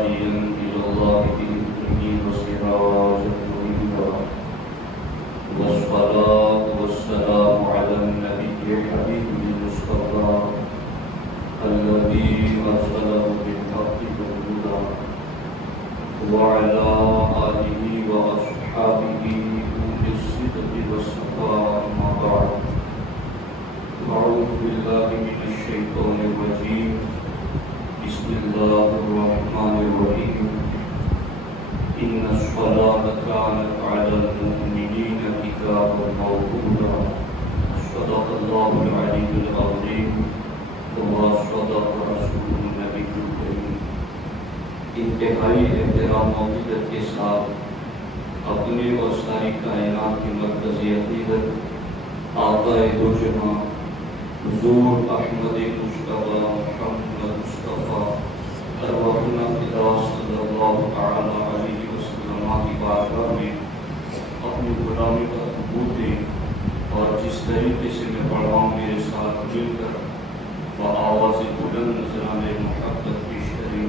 داعيا إلى الله بإذنه وسراجا منيرا والصلاة والسلام على النبي الحبيب المصطفى الذي أرسله بالحق والهدى وعلى آله وأصحابه أولي الصدق والصفاء أما بعد أعوذ بالله من الشيطان الرجيم بسم الله الرحمن الرحيم إن الصلاة كانت على المؤمنين كتابا موقوتا صدق الله العلي العظيم وصدق رسوله النبي الكريم انتہائی احترام و عقیدت کے ساتھ اپنے اور ساری کائنات کی مرکزی عقیدت آقا دو جہاں حضور احمد مصطفیٰ محمد مصطفیٰ ارواحنا فدا صلی اللہ تعالی علیہ وسلم کی بارگاہ میں اپنی غلامی کا ثبوت دیں اور جس طریقے سے میں پڑھ رہا ہوں میرے ساتھ مل کر بآواز بلند نذران محبت پیش کریں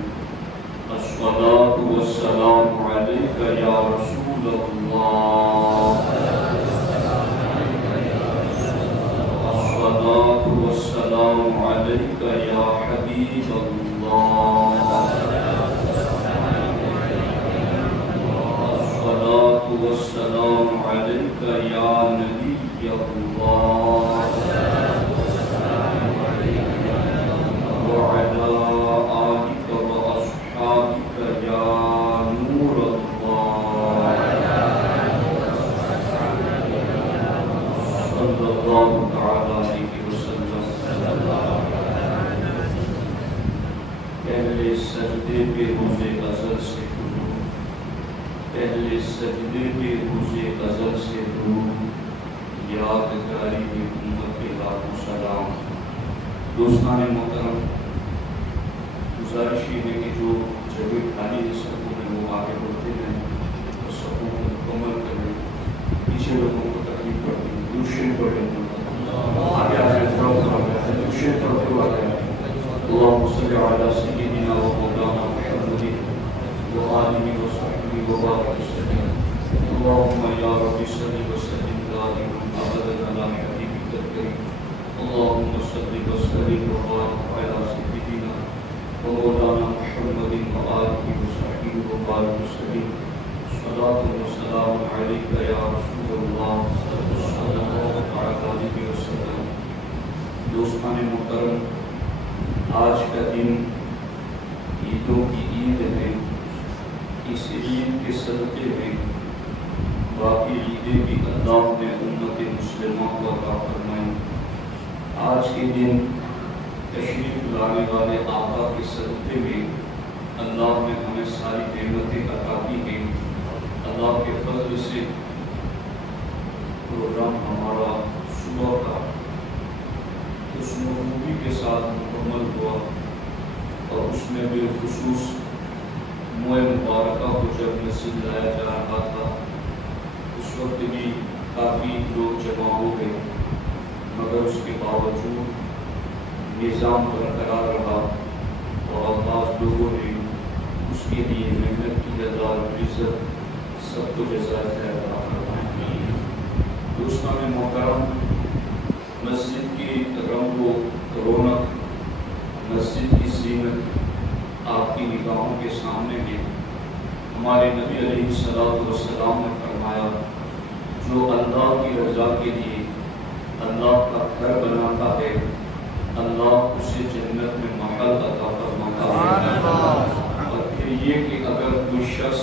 الصلاة والسلام علیک یا رسول اللہ الصلاة والسلام علیک یا حبیب اللہ الصلاة والسلام علیک یا نبی اللہ وعلى آلك وأصحابك يا نور الله صلى الله تعالى عليه وسلم پہلے سجدے پہ روزے ازل سے درود پہلے سجدے پہ روزے ازل سے درود یادگاری کی امت کے لاکھوں سلام دوستان محترم گزارش یہ ہے کہ جو جگہ خالی ہے صفوں میں وہ آگے بڑھتے ہیں اور صفوں کو مکمل کریں پیچھے لوگوں کو تکلیف پڑتی ہے دوشن پڑھیں آگے آگے طرف دوشن طرف کو آگے اللہم صلی علی سیدنا و مولانا محمد و آلہ و صحبہ و بارک وسلم اللہم یا رب صلی وسلم دائما ابدا علی حبیبک الکریم اللہم صلی وسلم و بارک علی سیدنا ومولانا محمد وآلہ وصحبہ وبارک وسلم صلاة وسلام علیک یا رسول اللہ صلی اللہ علیہ وسلم دوستان محترم آج کا دن عیدوں کی عید ہے اس عید کے صدقے میں باقی عیدیں بھی اللہ نے امت مسلمہ کو عطا فرمائیں آج کے دن تشریف لانے والے آقا کے صدقے میں اللہ نے ہمیں ساری نعمتیں عطا کی ہیں اللہ کے فضل سے پروگرام ہمارا صبح کا حسن و خوبی کے ساتھ مکمل ہوا اور اس میں بالخصوص موئے مبارکہ کو جب مسجد لایا جا رہا تھا اس وقت بھی کافی لوگ جمع ہو گئے مگر اس کے باوجود نظام برقرار رہا اور بعض لوگوں نے اس کے لیے محنت کی اللہ عزت سب کو جزائے خیر عطا فرمائے دوستان محترم مسجد کی رنگ و رونق مسجد کی زینت آپ کی نگاہوں کے سامنے ہے ہمارے نبی علیہ السلام نے فرمایا جو اللہ کی رضا کے لیے اللہ کا گھر بناتا ہے اللہ اسے جنت میں محل عطا فرماتا ہے اور پھر یہ کہ اگر کوئی شخص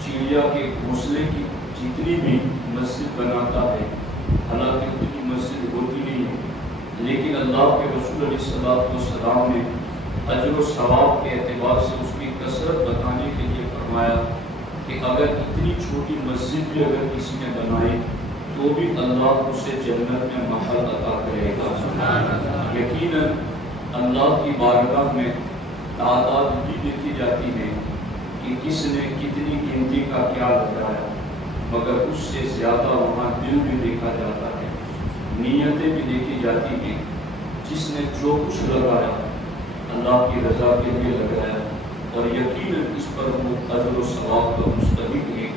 چڑیا کے گھونسلے کی جتنی بھی مسجد بناتا ہے حالانکہ اتنی مسجد ہوتی نہیں ہے لیکن اللہ کے رسول علیہ السلام نے اجر و ثواب کے اعتبار سے اس کی کثرت بتانے کے لیے فرمایا کہ اگر اتنی چھوٹی مسجد بھی اگر کسی نے بنائی تو بھی اللہ اسے جنت میں محل عطا کرے گا یقیناً اللہ کی بارگاہ میں تعداد بھی دیکھی جاتی ہے کہ کس نے کتنی گنتی کا کیا لگایا مگر اس سے زیادہ وہاں دل بھی دیکھا جاتا ہے نیتیں بھی دیکھی جاتی ہیں جس نے جو کچھ لگایا اللہ کی رضا کے لیے لگایا اور یقیناً اس پر وہ اجر و ثواب کا مستحق ہے۔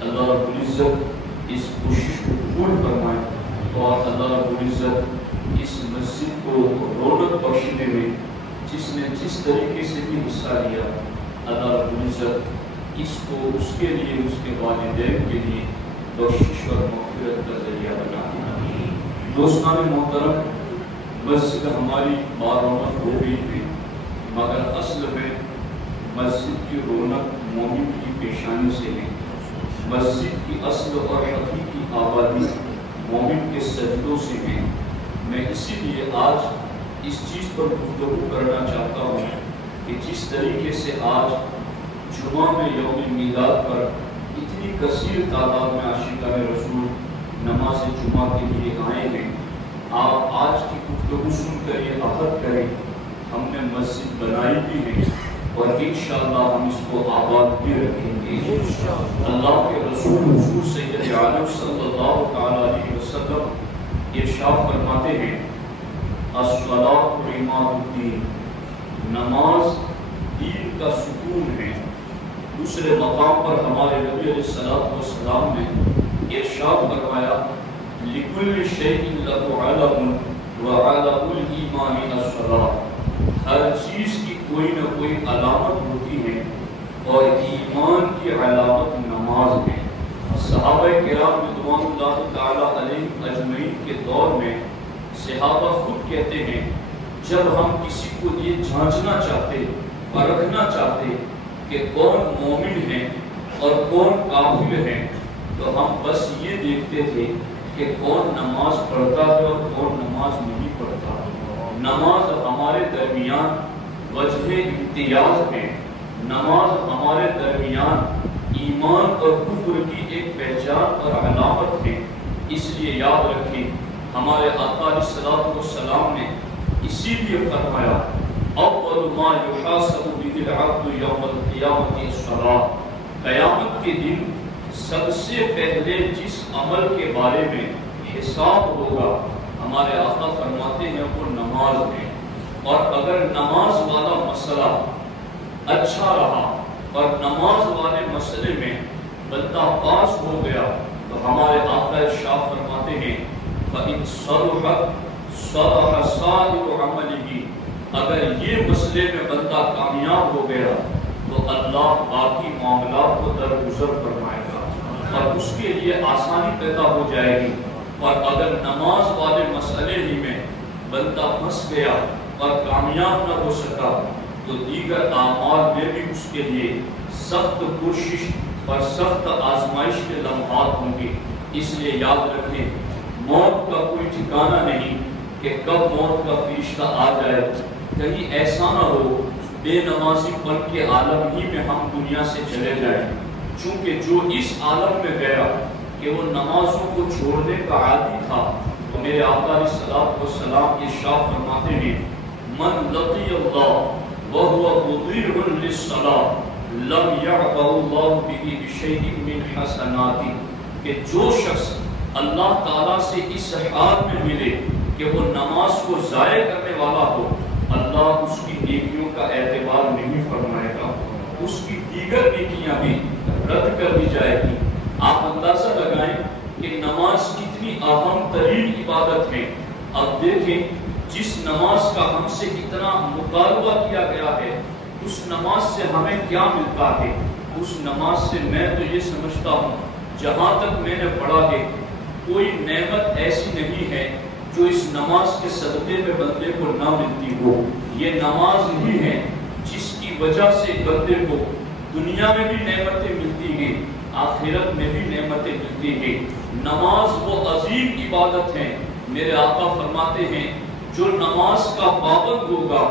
اللہ رب العزت اس کوشش کو قبول فرمائے اور اللہ رب العزت اس مسجد کو رونق بخشنے میں جس نے جس طریقے سے بھی حصہ لیا، اللہ رب العزت اس کو اس کے لیے، اس کے والدین کے لیے بخشش اور مغفرت کا ذریعہ بنا دیا۔ دوستان محترم، مسجد ہماری بارونق ہو گئی تھی، مگر اصل میں مسجد کی رونق مومن کی پیشانی سے ہے۔ مسجد کی اصل اور حقیقی آبادی مومن کے سجدوں سے ہے۔ میں اسی لیے آج اس چیز پر گفتگو کرنا چاہتا ہوں کہ جس طریقے سے آج جمعہ میں یوم میلاد پر اتنی کثیر تعداد میں عاشقان رسول نماز جمعہ کے لیے آئے ہیں، آپ آج کی گفتگو سن کر یہ عہد کریں، ہم نے مسجد بنائی بھی ہے اور انشاءاللہ ہم اس کو آباد بھی رکھیں گے۔ اللہ کے رسول حضور سید عالم صلی اللہ تعالی علیہ وسلم ارشاد فرماتے ہیں، الصلاۃ عماد الدین، نماز دین کا ستون ہے۔ دوسرے مقام پر ہمارے نبی علیہ الصلوۃ والسلام نے ارشاد فرمایا، لکل شیء لہ علم وعلم الایمان الصلاۃ، ہر چیز کی کوئی نہ کوئی علامت ہوتی ہے اور ایمان کی علامت نماز ہے۔ صحابہ کرام رضوان اللہ تعالی علیہم اجمعین کے دور میں صحابہ خود کہتے ہیں، جب ہم کسی کو یہ جانچنا چاہتے، پرکھنا چاہتے کہ کون مومن ہے اور کون کافر ہے، تو ہم بس یہ دیکھتے تھے کہ کون نماز پڑھتا ہے اور کون نماز نہیں پڑھتا۔ نماز ہمارے درمیان وجہ امتیاز ہے، نماز ہمارے درمیان ایمان اور کفر کی ایک پہچان اور علامت ہے۔ اس لیے یاد رکھیں، ہمارے آقا علیہ الصلوۃ والسلام نے اسی لیے فرمایا، اول ما یحاسب بہ العبد یوم القیامۃ الصلاۃ، قیامت کے دن سب سے پہلے جس عمل کے بارے میں حساب ہوگا، ہمارے آقا فرماتے ہیں وہ نماز ہے۔ اور اگر نماز والا مسئلہ اچھا رہا اور نماز والے مسئلے میں بندہ پاس ہو گیا، تو ہمارے آقا ارشاد فرماتے ہیں، فَإِن صَلُحَتْ صَلَحَ سَائِرُ عَمَلِهِ، اگر یہ مسئلے میں بندہ کامیاب ہو گیا تو اللہ باقی معاملات کو درگزر فرمائے گا اور اس کے لیے آسانی پیدا ہو جائے گی۔ اور اگر نماز والے مسئلے ہی میں بندہ پھنس گیا اور کامیاب نہ ہو سکا، تو دیگر اعمال میں بھی اس کے لیے سخت کوشش اور سخت آزمائش کے لمحات ہوں گے۔ اس لیے یاد رکھیں، موت کا کوئی ٹھکانہ نہیں کہ کب موت کا فرشتہ آ جائے۔ کہیں ایسا نہ ہو بے نمازی پن کے عالم ہی میں ہم دنیا سے چلے جائیں، چونکہ جو اس عالم میں گیا کہ وہ نمازوں کو چھوڑنے کا عادی تھا، تو میرے آقا علیہ الصلوۃ والسلام ارشاد فرماتے ہیں، من لقی اللہ وهو مضيع للصلاة لم يعبأ الله به بشيء من حسناته، کہ جو شخص اللہ تعالیٰ سے اس حال میں ملے کہ وہ نماز کو ضائع کرنے والا ہو، اللہ اس کی نیکیوں کا اعتبار نہیں فرمائے گا، اس کی دیگر نیکیاں بھی رد کر دی جائے گی۔ آپ اندازہ لگائیں کہ نماز کتنی اہم ترین عبادت ہے۔ اب دیکھیں، جس نماز کا ہم سے اتنا مطالبہ کیا گیا ہے، اس نماز سے ہمیں کیا ملتا ہے؟ اس نماز سے میں تو یہ سمجھتا ہوں، جہاں تک میں نے پڑھا ہے، کوئی نعمت ایسی نہیں ہے جو اس نماز کے صدقے میں بندے کو نہ ملتی ہو۔ یہ نماز ہی ہے جس کی وجہ سے بندے کو دنیا میں بھی نعمتیں ملتی ہیں، آخرت میں بھی نعمتیں ملتی ہیں۔ نماز وہ عظیم عبادت ہے، میرے آقا فرماتے ہیں، جو نماز کا پابند ہوگا،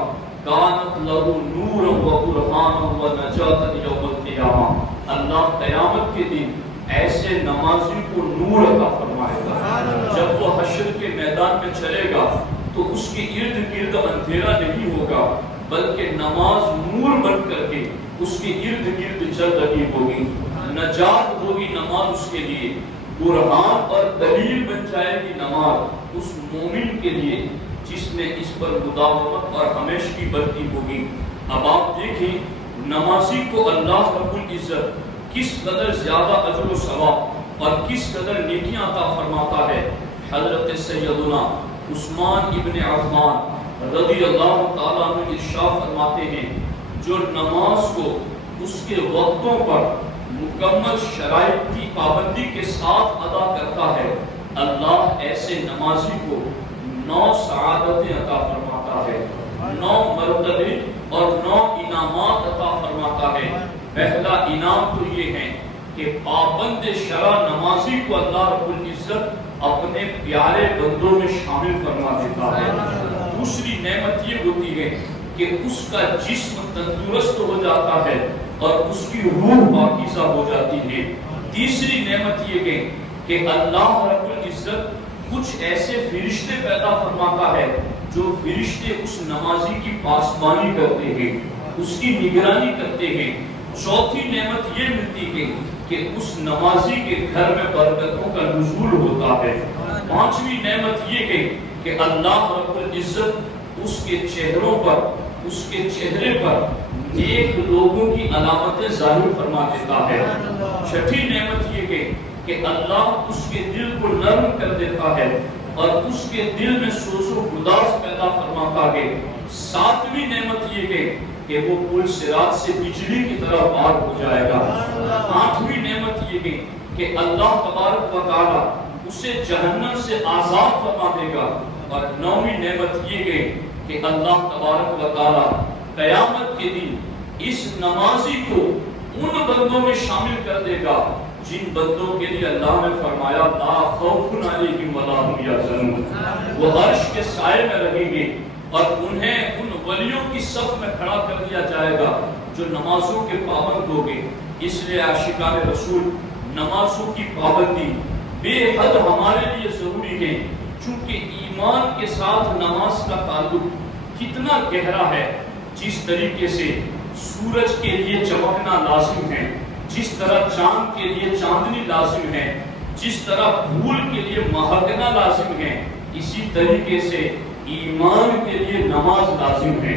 کانت لہو نور و برہان و نجات یوم القیامہ، اللہ قیامت کے دن ایسے نمازی کو نور عطا فرمائے گا۔ جب وہ حشر کے میدان میں چلے گا تو اس کے ارد گرد اندھیرا نہیں ہوگا، بلکہ نماز نور بن کر کے اس کے ارد گرد چل رہی ہوگی، نجات ہوگی نماز اس کے لیے، برہان اور دلیل بن جائے گی نماز اس مومن کے لیے جس نے اس پر مداومت اور ہمیشگی برتی ہوگی۔ اب آپ دیکھیں، نمازی کو اللہ رب العزت کس قدر زیادہ اجر و ثواب اور کس قدر نیکیاں عطا فرماتا ہے۔ حضرت سیدنا عثمان ابن عفان رضی اللہ تعالیٰ عنہ ارشاد فرماتے ہیں جو نماز کو اس کے وقتوں پر مکمل شرائط کی پابندی کے ساتھ ادا کرتا ہے، اللہ ایسے نمازی کو 9 سعادتیں عطا فرماتا ہے، 9 مرتبے اور 9 انعامات عطا فرماتا ہے۔ پہلا انعام تو یہ ہے کہ پابند شرع نمازی کو اللہ رب العزت اپنے پیارے بندوں میں شامل فرما دیتا ہے۔ دوسری نعمت یہ ہوتی ہے کہ اس کا جسم تندرست ہو جاتا ہے اور اس کی روح پاکیزہ ہو جاتی ہے۔ تیسری نعمت یہ ہے کہ اللہ رب العزت کچھ ایسے فرشتے پیدا فرماتا ہے جو فرشتے اس نمازی کی پاسبانی کرتے ہیں، اس کی نگرانی کرتے ہیں۔ چوتھی نعمت یہ ملتی ہے کہ اس نمازی کے گھر میں برکتوں کا نزول ہوتا ہے۔ پانچویں نعمت یہ ہے کہ اللہ رب العزت اس کے چہروں پر، اس کے چہرے پر نیک لوگوں کی علامتیں ظاہر فرما دیتا ہے۔ چھٹی نعمت یہ ہے کہ اللہ اس کے دل کو نرم کر دیتا ہے اور اس کے دل میں سوز و گداز پیدا فرماتا ہے۔ ساتویں نعمت یہ ہے کہ وہ پل صراط سے بجلی کی طرح پار ہو جائے گا۔ آٹھویں نعمت یہ ہے کہ اللہ تبارک و تعالیٰ اسے جہنم سے آزاد فرما دے گا۔ اور نویں نعمت یہ ہے کہ اللہ تبارک و تعالیٰ قیامت کے دن اس نمازی کو ان بندوں میں شامل کر دے گا جن بندوں کے لیے اللہ نے فرمایا لا خوف علیہم ولا هم یحزنون، وہ عرش کے سائے میں رہیں گے اور انہیں ان ولیوں کی صف میں کھڑا کر دیا جائے گا جو نمازوں کے پابند ہوں گے۔ اس لیے عاشقان رسول نمازوں کی پابندی بے حد ہمارے لیے ضروری ہے، چونکہ ایمان کے ساتھ نماز کا تعلق کتنا گہرا ہے۔ جس طریقے سے سورج کے لیے چمکنا لازم ہے، جس طرح چاند کے لیے چاندنی لازم ہے، جس طرح پھول کے لیے مہکنا لازم ہے، اسی طریقے سے ایمان کے لیے نماز لازم ہے۔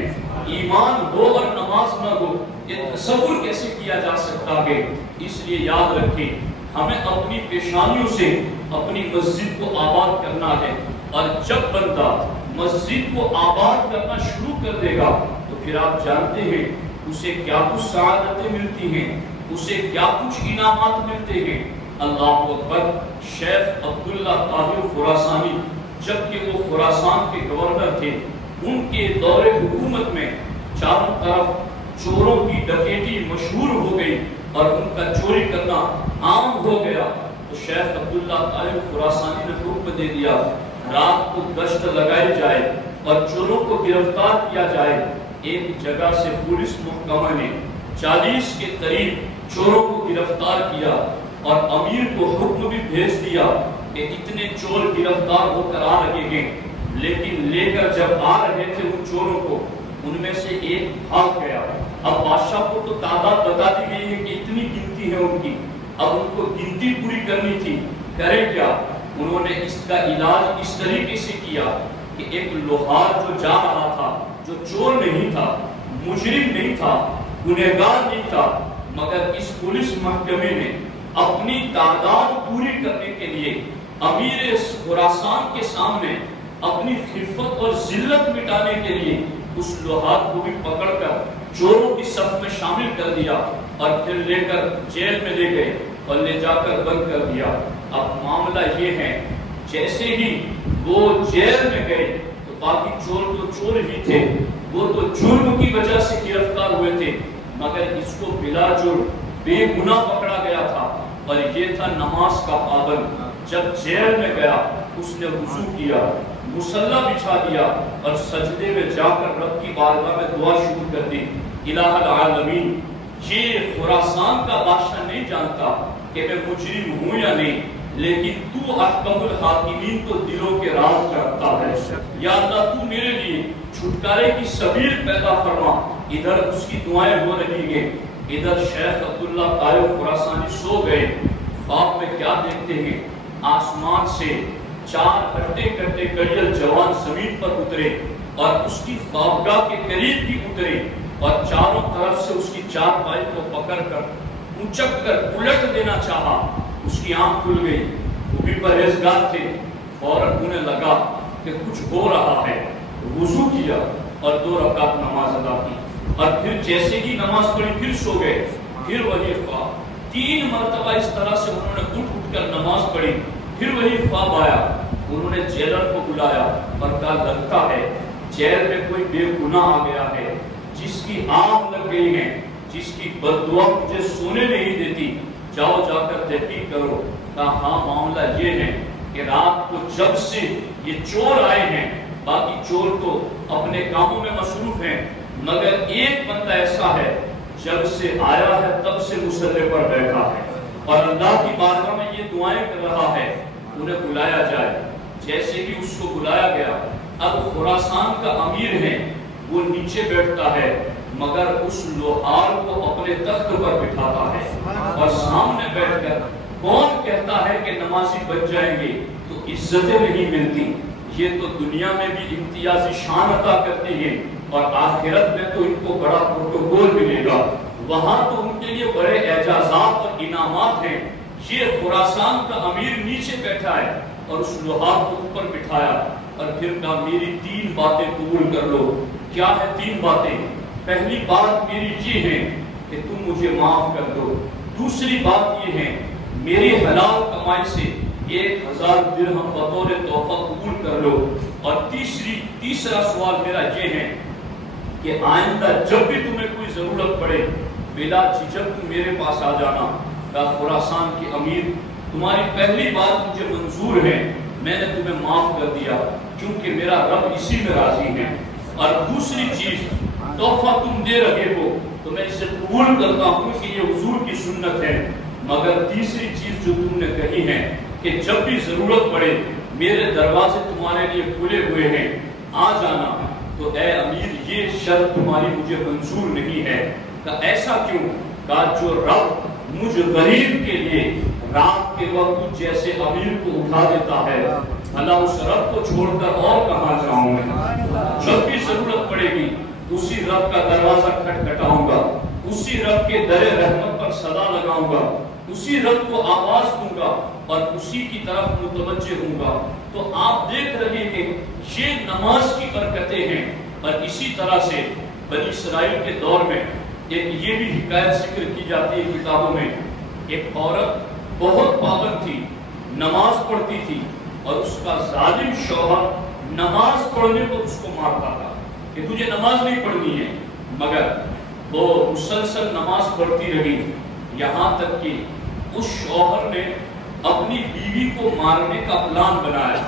ایمان ہو اور نماز نہ ہو یہ تصور کیسے کیا جا سکتا ہے؟ اس لیے یاد رکھیں ہمیں اپنی پیشانیوں سے اپنی مسجد کو آباد کرنا ہے، اور جب بندہ مسجد کو آباد کرنا شروع کر دے گا تو پھر آپ جانتے ہیں اسے کیا کچھ سعادتیں ملتی ہیں، اسے کیا کچھ انعامات ملتے ہیں۔ اللہ اکبر۔ شیخ عبداللہ طاہر خراسانی جبکہ وہ خراسان کے گورنر تھے، ان کے دور حکومت میں چاروں طرف چوروں کی ڈکیتی مشہور ہو گئی اور ان کا چوری کرنا عام ہو گیا، تو شیخ عبداللہ طاہر خراسانی نے حکم دے دیا رات کو گشت لگائی جائے اور چوروں کو گرفتار کیا جائے۔ ایک جگہ سے پولیس محکمہ نے 40 کے قریب چوروں کو گرفتار کیا اور امیر کو حکم بھی بھیج دیا کہ اتنے چور گرفتار ہو کر آ رہے ہیں، لیکن لے کر جب آ رہے تھے ان چوروں کو ان میں سے ایک بھاگ گیا۔ اب بادشاہ کو تو تعداد بتا دی گئی ہے کہ اتنی گنتی ہے ان کی، اب ان کو گنتی پوری کرنی تھی، کرے کیا؟ انہوں نے اس کا علاج اس طریقے سے کیا کہ ایک لوہار جو جا رہا تھا، جو چور نہیں تھا، مجرم نہیں تھا، گنہگار نہیں تھا، مگر اس پولیس محکمے نے اپنی تعداد پوری کرنے کے لیے امیر خراسان کے سامنے اپنی خفت اور ذلت مٹانے کے لیے اس لوہار کو بھی پکڑ کر چوروں کی صف میں شامل کر دیا اور پھر لے کر جیل میں لے گئے اور لے جا کر بند کر دیا۔ اب معاملہ یہ ہے جیسے ہی وہ جیل میں گئے تو باقی چور تو چور ہی تھے، وہ تو جرم کی وجہ سے گرفتار ہوئے تھے، مگر اس کو بلا جرم بے گناہ پکڑا گیا تھا اور یہ تھا نماز کا پابند۔ جب جیل میں گیا اس نے وضو کیا، مصلی بچھا دیا اور سجدے میں جا کر رب کی بارگاہ میں دعا شروع کر دی، الہ العالمین یہ خراسان کا بادشاہ نہیں جانتا کہ میں مجرم ہوں یا نہیں، لیکن تو احکم الحاکمین تو دلوں کے راز جانتا ہے، یا اللہ تو میرے لیے چھٹکارے کی سبیل پیدا فرما۔ ادھر اس کی دعائیں ہو رہی ہیں، ادھر شیخ عبداللہ طاہر خراسانی سو گئے۔ خواب میں کیا دیکھتے ہیں؟ آسمان سے 4 ہٹے کٹے کڑیل جوان زمین پر اترے اور اس کی خوابگاہ کے قریب بھی اترے اور چاروں طرف سے اس کی چارپائی کو پکڑ کر اچک کر الٹ دینا چاہا. اس کی آنکھ کھل گئی. وہ بھی پرہیزگار تھے. فوراً انہیں لگا کہ کچھ ہو رہا ہے. وضو کیا اور 2 رکعت نماز ادا کی اور پھر جیسے ہی نماز پڑھی پھر سو گئے. پھر وہی خواب. 3 مرتبہ اس طرح سے انہوں نے اٹھ کر نماز پڑھی. پھر وہی خواب آیا. انہوں نے جیلر کو بلایا اور کہا لگتا ہے جیل میں کوئی بے گناہ آ گیا ہے جس کی آنکھ لگ گئی ہے, جس کی بددعا مجھے سونے نہیں دیتی. جاؤ جا کر تحقیق کرو. کہا ہاں معاملہ یہ ہے کہ رات کو جب سے یہ چور آئے ہیں, باقی چور تو اپنے کاموں میں مصروف ہیں, مگر ایک بندہ ایسا ہے جب سے آیا ہے تب سے مصلی پر بیٹھا ہے اور اللہ کی بارگاہ میں یہ دعائیں کر رہا ہے. انہیں بلایا جائے. جیسے ہی اس کو بلایا گیا, اب خراسان کا امیر ہے, وہ نیچے بیٹھتا ہے مگر اس لوہار کو اپنے تخت پر بٹھاتا ہے اور سامنے بیٹھ کر کون کہتا ہے کہ نمازی بچ جائیں گے تو عزتیں نہیں ملتی. یہ تو دنیا میں بھی امتیازی شان عطا کرتے ہیں اور آخرت میں تو ان کو بڑا پروٹوکول ملے گا. وہاں تو ان کے لیے بڑے اعزازات اور انعامات ہیں. یہ خراسان کا امیر نیچے بیٹھا ہے اور اس لوہار کو اوپر بٹھایا اور پھر کہا میری 3 باتیں قبول کر لو. کیا ہے 3 باتیں؟ پہلی بات میری یہ ہے کہ تم مجھے معاف کر دو. دوسری بات یہ ہے میری حلال کمائی سے 1000 درہم بطور تحفہ قبول کر لو. اور تیسرا سوال میرا یہ ہے کہ آئندہ جب بھی تمہیں کوئی ضرورت پڑے بلا جھجک تم میرے پاس آ جانا. کہا خراسان کے امیر تمہاری پہلی بات مجھے منظور ہے, میں نے تمہیں معاف کر دیا کیونکہ میرا رب اسی میں راضی ہے. اور دوسری چیز تحفہ تم دے رہے ہو تو میں اسے قبول کرتا ہوں کہ یہ حضور کی سنت ہے, مگر تیسری چیز جو تم نے کہی ہے کہ جب بھی ضرورت پڑے میرے دروازے تمہارے لیے کھلے ہوئے ہیں, آ جانا. تو اے امیر یہ شرط تمہاری مجھے منظور نہیں ہے. کہ ایسا کیوں؟ کہا جو رب مجھ غریب کے لیے رات کے وقت جیسے امیر کو اٹھا دیتا ہے, اللہ اس رب کو چھوڑ کر اور کہاں جاؤں میں. جب بھی ضرورت پڑے گی اسی رب کا دروازہ کھٹکھٹاؤں گا, اسی رب کے در رحمت پر صدا لگاؤں گا, اسی رب کو آواز دوں گا اور اسی کی طرف متوجہ ہوں گا. تو آپ دیکھ رہے ہیں یہ نماز کی برکتیں ہیں. اور اسی طرح سے بنی اسرائیل کے دور میں ایک یہ بھی حکایت ذکر کی جاتی ہے کتابوں میں. ایک عورت بہت پابند تھی, نماز پڑھتی تھی اور اس کا ظالم شوہر نماز پڑھنے کو اس کو مارتا تھا کہ تجھے نماز نہیں پڑھنی ہے, مگر وہ مسلسل نماز پڑھتی رہی یہاں تک کہ اس شوہر نے اپنی بیوی کو مارنے کا پلان بنایا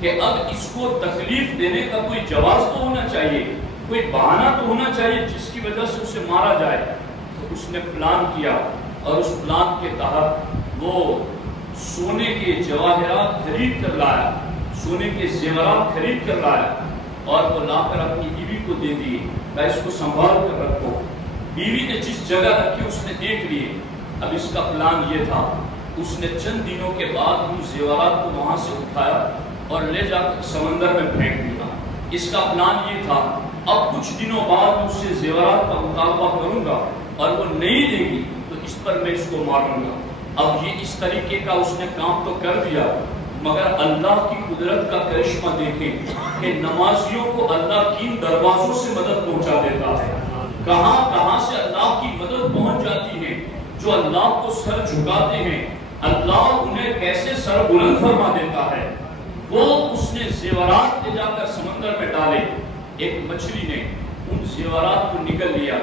کہ اب اس کو تکلیف دینے کا کوئی جواز تو ہونا چاہیے, کوئی بہانہ تو ہونا چاہیے جس کی وجہ سے اسے مارا جائے. تو اس نے پلان کیا اور اس پلان کے تحت وہ سونے کے جواہرات خرید کر لایا, سونے کے زیورات خرید کر لایا اور وہ لا کر اپنی بیوی کو دے دی کہ اس کو سنبھال کر رکھو. بیوی نے جس جگہ رکھی اس نے دیکھ لیے. اب اس کا پلان یہ تھا, اس نے چند دنوں کے بعد ان زیورات کو وہاں سے اٹھایا اور لے جا کر سمندر میں پھینک دیا. اس کا پلان یہ تھا اب کچھ دنوں بعد اس سے زیورات کا مطالبہ کروں گا اور وہ نہیں دے گی تو اس پر میں اس کو ماروں گا. اب یہ اس طریقے کا اس نے کام تو کر دیا, مگر اللہ کی قدرت کا کرشمہ دیکھیں کہ نمازیوں کو اللہ کن دروازوں سے مدد پہنچا دیتا ہے. کہاں کہاں سے اللہ کی مدد پہنچ جاتی ہے. جو اللہ کو سر جھکاتے ہیں اللہ انہیں کیسے سر بلند فرما دیتا ہے. وہ اس نے زیورات لے جا کر سمندر میں ڈالے. ایک مچھلی نے ان زیورات کو نکل لیا.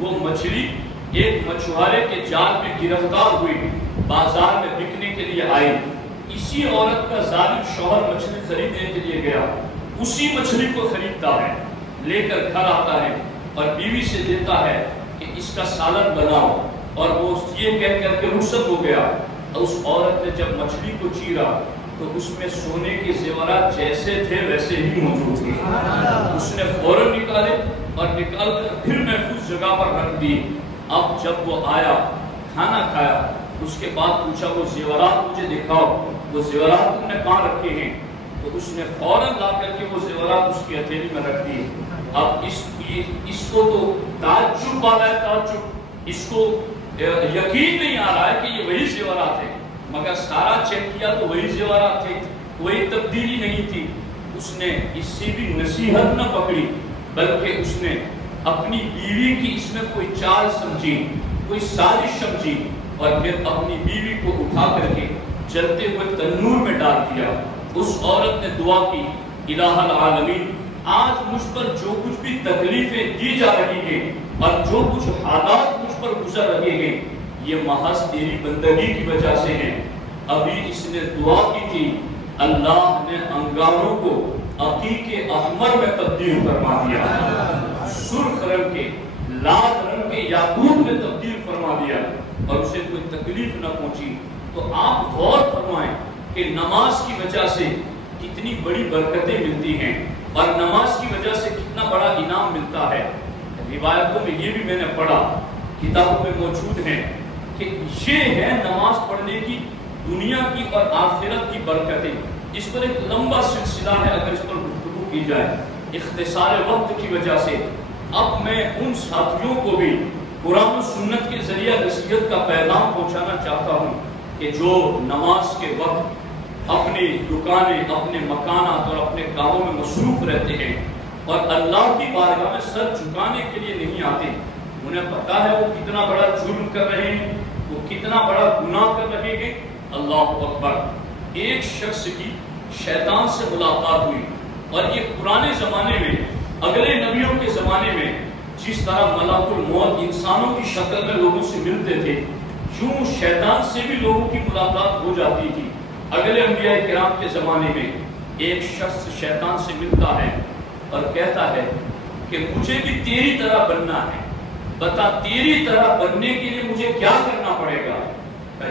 وہ مچھلی ایک مچھوارے کے جال میں گرفتار ہوئی, بازار میں بکنے کے لیے آئی. اسی عورت کا ظالم شوہر مچھلی خریدنے کے لیے گیا, اسی مچھلی کو خریدتا ہے, لے کر گھر آتا ہے اور بیوی سے دیتا ہے کہ اس کا سالن بناؤ, اور وہ یہ کہہ کر کے رخصت ہو گیا. اس عورت نے جب مچھلی کو چیرا تو اس میں سونے کے زیورات جیسے تھے ویسے ہی موجود تھے. اس نے فوراً نکالے اور نکال کر پھر محفوظ جگہ پر رکھ دی. اب جب وہ آیا کھانا کھایا اس کے بعد پوچھا وہ زیورات مجھے دکھاؤ, وہ زیورات تم نے کہاں رکھے ہیں؟ تو اس نے فوراً لا کر کے وہ زیورات اس کی ہتھیلی میں رکھ دی اب اس کو تو تعجب آ رہا ہے، تعجب، اس کو یقین نہیں آ رہا ہے کہ یہ وہی زیورات ہیں، مگر سارا چیک کیا تو وہی زیورات تھے، کوئی تبدیلی نہیں تھی۔ اس نے اس سے بھی نصیحت نہ پکڑی، بلکہ اس نے اپنی بیوی کی اس میں کوئی چال سمجھی، کوئی سازش سمجھی، اور پھر اپنی بیوی کو اٹھا کر کے جلتے ہوئے تنور میں ڈال دیا۔ اس عورت نے دعا کی، الہ العالمین، آج مجھ پر جو کچھ بھی تکلیفیں دی جا رہی ہیں اور جو کچھ حالات مجھ پر گزر رہے ہیں، یہ محض تیری بندگی کی وجہ سے ہیں۔ ابھی اس نے دعا کی تھی، اللہ نے انگاروں کو عقیق احمر میں تبدیل فرما دیا، سرخ رنگ کے، لال رنگ کے یاقوت میں تبدیل فرما دیا، اور اسے کوئی تکلیف نہ پہنچی۔ تو آپ غور فرمائیں کہ نماز کی وجہ سے کتنی بڑی برکتیں ملتی ہیں، اور نماز کی وجہ سے کتنا بڑا انعام ملتا ہے۔ روایتوں میں یہ بھی میں نے پڑھا، کتابوں میں موجود ہیں، کہ یہ ہے نماز پڑھنے کی دنیا کی اور آخرت کی برکتیں۔ اس پر ایک لمبا سلسلہ ہے، اگر اس پر گفتگو کی جائے، اختصار وقت کی وجہ سے اب میں ان ساتھیوں کو بھی قرآن و سنت کے ذریعہ نصیحت کا پیغام پہنچانا چاہتا ہوں کہ جو نماز کے وقت اپنی دکانیں، اپنے مکانات اور اپنے کاموں میں مصروف رہتے ہیں اور اللہ کی بارگاہ میں سر جھکانے کے لیے نہیں آتے، انہیں پتا ہے وہ کتنا بڑا جرم کر رہے ہیں، وہ کتنا بڑا گناہ کر رہے ہیں۔ اللہ اکبر! ایک شخص کی شیطان سے ملاقات ہوئی، اور یہ پرانے زمانے میں، اگلے نبیوں کے زمانے میں جس طرح ملک الموت انسانوں کی شکل میں لوگوں سے ملتے تھے، یوں شیطان سے بھی لوگوں کی ملاقات ہو جاتی تھی۔ اگلے انبیاء کرام کے زمانے میں ایک شخص شیطان سے ملتا ہے اور کہتا ہے کہ مجھے بھی تیری طرح بننا ہے، بتا تیری طرح بننے کے لیے مجھے کیا کرنا پڑے گا؟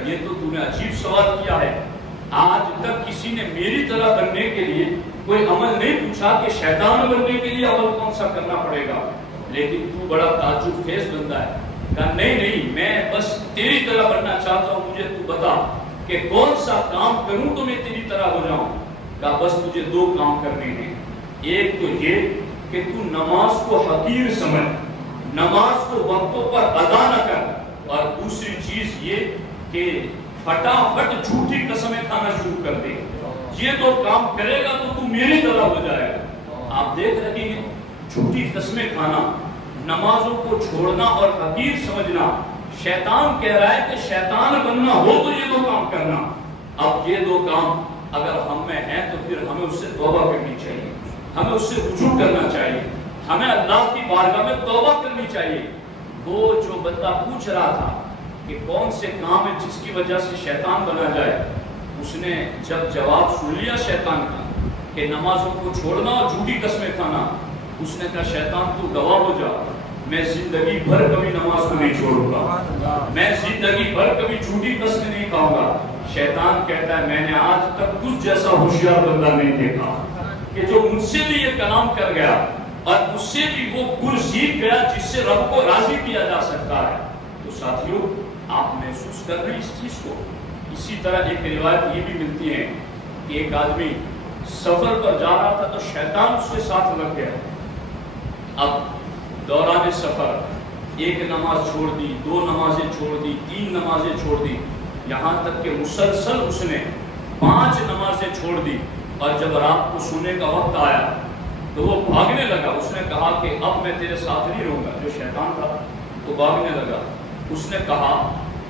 یہ تو نے عجیب سوال کیا ہے، آج تک کسی نے میری طرح بننے کے لیے کوئی عمل نہیں پوچھا کہ شیطان بننے کے لیے عمل کون سا کرنا پڑے گا، لیکن تو بڑا تعجب خیز بندہ ہے۔ کہا نہیں، میں بس تیری طرح بننا چاہتا ہوں، مجھے تو بتا کہ کون سا کام کروں تو میں تیری طرح ہو جاؤں۔ کہا بس تجھے دو کام کرنے ہیں، ایک تو یہ کہ تو نماز کو حقیر سمجھ، نماز کو وقتوں پر ادا نہ کر، اور دوسری چیز یہ کہ فٹافٹ جھوٹی قسمیں کھانا شروع کر دے۔ یہ دو کام کرے گا تو میری طرح ہو جائے گا۔ آپ دیکھ رہے ہیں جھوٹی قسمیں کھانا، نمازوں کو چھوڑنا اور حقیر سمجھنا۔ شیطان کہہ رہا ہے کہ شیطان بننا ہو تو یہ دو کام کرنا۔ اب یہ دو کام اگر ہم میں ہیں تو پھر ہمیں اس سے توبہ کرنی چاہیے، ہمیں اس سے رجوع کرنا چاہیے، ہمیں اللہ کی بارگاہ میں توبہ کرنی چاہیے۔ وہ جو بندہ پوچھ رہا تھا کہ کون سے کام ہے جس کی وجہ سے شیطان بنا جائے، اس نے جب جواب سن لیا شیطان کا کہ نمازوں کو چھوڑنا اور جھوٹی قسمیں کھانا، اس نے کہا شیطان تو گواہ ہو جا، میں زندگی بھر کبھی نماز کو نہیں چھوڑوں گا، میں زندگی بھر کبھی جھوٹی قسمیں نہیں کھاؤں گا۔ شیطان کہتا ہے میں نے آج تک تجھ جیسا ہوشیار بندہ نہیں دیکھا کہ جو مجھ سے بھی یہ کلام کر گیا اور مجھ سے بھی وہ گر سیکھ گیا جس سے رب کو راضی کیا جا سکتا ہے۔ تو ساتھیوں، آپ محسوس کر رہے ہیں اس چیز کو۔ اسی طرح ایک روایت یہ بھی ملتی ہے کہ ایک آدمی سفر پر جا رہا تھا تو شیطان اس کے ساتھ لگ گیا۔ اب دوران سفر ایک نماز چھوڑ دی، دو نمازیں چھوڑ دی، تین نمازیں چھوڑ دی، یہاں تک کہ مسلسل اس نے 5 نمازیں چھوڑ دی، اور جب رات کو سونے کا وقت آیا تو وہ بھاگنے لگا۔ اس نے کہا کہ اب میں تیرے ساتھ نہیں رہوں گا، جو شیطان تھا وہ بھاگنے لگا۔ اس نے کہا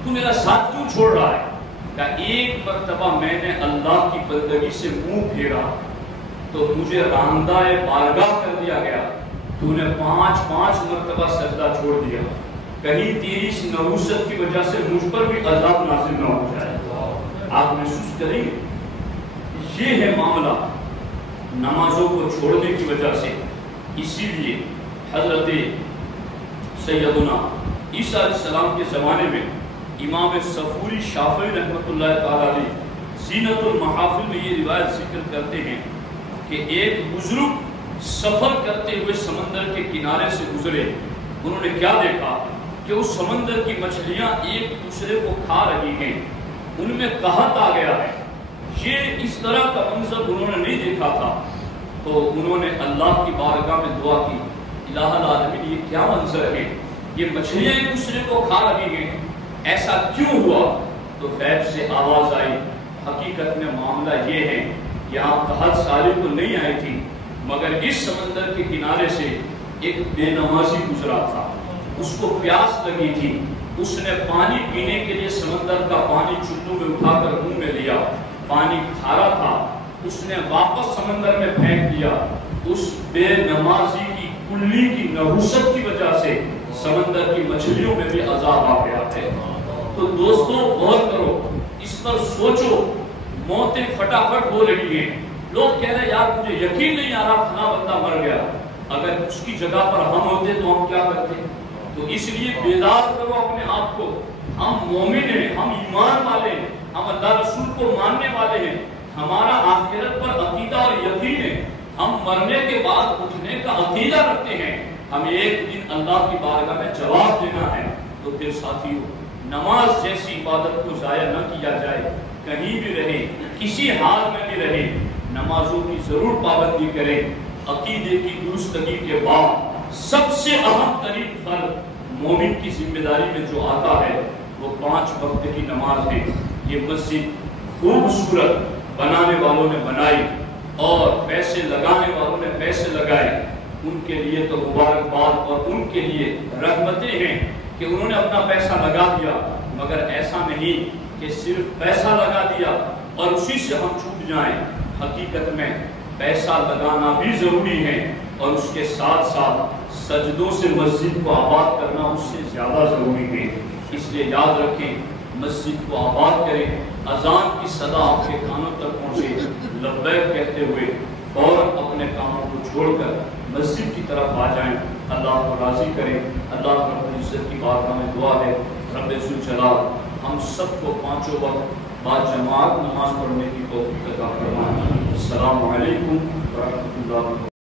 تو میرا ساتھ کیوں چھوڑ رہا ہے؟ کہ ایک مرتبہ میں نے اللہ کی بندگی سے منہ پھیرا تو مجھے راندہ بارگاہ کر دیا گیا، تو نے 5 مرتبہ سجدہ چھوڑ دیا، کہیں تیری اس نحوست کی وجہ سے مجھ پر بھی عذاب نازل نہ ہو جائے۔ آپ محسوس کریں گے یہ ہے معاملہ نمازوں کو چھوڑنے کی وجہ سے۔ اسی لیے حضرت سیدنا عیسیٰ علیہ السلام کے زمانے میں امام صفوری شافعی رحمۃ اللہ تعالی علیہ زینت المحافل میں یہ روایت ذکر کرتے ہیں کہ ایک بزرگ سفر کرتے ہوئے سمندر کے کنارے سے گزرے، انہوں نے کیا دیکھا کہ اس سمندر کی مچھلیاں ایک دوسرے کو کھا رہی ہیں، ان میں قحط آ گیا ہے۔ یہ اس طرح کا منظر انہوں نے نہیں دیکھا تھا، تو انہوں نے اللہ کی بارگاہ میں دعا کی الہ العالمین یہ کیا منظر ہے، یہ مچھلیاں ایک دوسرے کو کھا رہی ہیں، ایسا کیوں ہوا؟ تو غیب سے آواز آئی، حقیقت میں معاملہ یہ ہے کہ آپ بہت سالے تو نہیں آئی تھی، مگر اس سمندر کے کنارے سے ایک بے نمازی گزرا تھا، اس کو پیاس لگی تھی، اس نے پانی پینے کے لیے سمندر کا پانی چلو میں اٹھا کر منہ میں لیا، پانی کھارا تھا، اس نے واپس سمندر میں پھینک دیا۔ اس بے نمازی کی کلی کی نحوست کی وجہ سے سمندر کی مچھلیوں میں بھی عذاب آ گیا ہے۔ تو دوستوں غور کرو، اس پر سوچو، موتیں فٹافٹ ہو رہی ہیں، لوگ کہہ رہے یار مجھے یقین نہیں آ رہا فلاں بندہ مر گیا، اگر اس کی جگہ پر ہم ہوتے تو ہم کیا کرتے؟ تو اس لیے بیدار کرو اپنے آپ کو، ہم مومن ہیں، ہم ایمان والے ہیں، ہم اللہ رسول کو ماننے والے ہیں، ہمارا آخرت پر عقیدہ اور یقین ہے، ہم مرنے کے بعد اٹھنے کا عقیدہ رکھتے ہیں، ہمیں ایک دن اللہ کی بارگاہ میں جواب دینا ہے۔ تو پھر ساتھیو، نماز جیسی عبادت کو ضائع نہ کیا جائے، کہیں بھی رہے، کسی حال میں بھی رہے، نمازوں کی ضرور پابندی کریں۔ عقیدے کی درستگی کے بعد سب سے اہم ترین فرض مومن کی ذمہ داری میں جو آتا ہے وہ 5 وقت کی نماز ہے۔ یہ مسجد خوبصورت بنانے والوں نے بنائی اور پیسے لگانے والوں نے پیسے لگائے، ان کے لیے تو مبارکباد اور ان کے لیے رحمتیں ہیں کہ انہوں نے اپنا پیسہ لگا دیا، مگر ایسا نہیں کہ صرف پیسہ لگا دیا اور اسی سے ہم چھوٹ جائیں۔ حقیقت میں پیسہ لگانا بھی ضروری ہے اور اس کے ساتھ ساتھ سجدوں سے مسجد کو آباد کرنا اس سے زیادہ ضروری ہے۔ اس لیے یاد رکھیں، مسجد کو آباد کریں، اذان کی صدا آپ کے کانوں تک پہنچے، لبیک کہتے ہوئے فوراً اپنے کاموں کو چھوڑ کر مسجد کی طرف آ جائیں، اللہ کو راضی کریں۔ اللہ رب العزت کی بارگاہ میں دعا ہے، رب ذوالجلال ہم سب کو 5 وقت بعد جماعت نماز پڑھنے کی توفیق عطا فرمائے۔ السلام علیکم ورحمۃ اللہ۔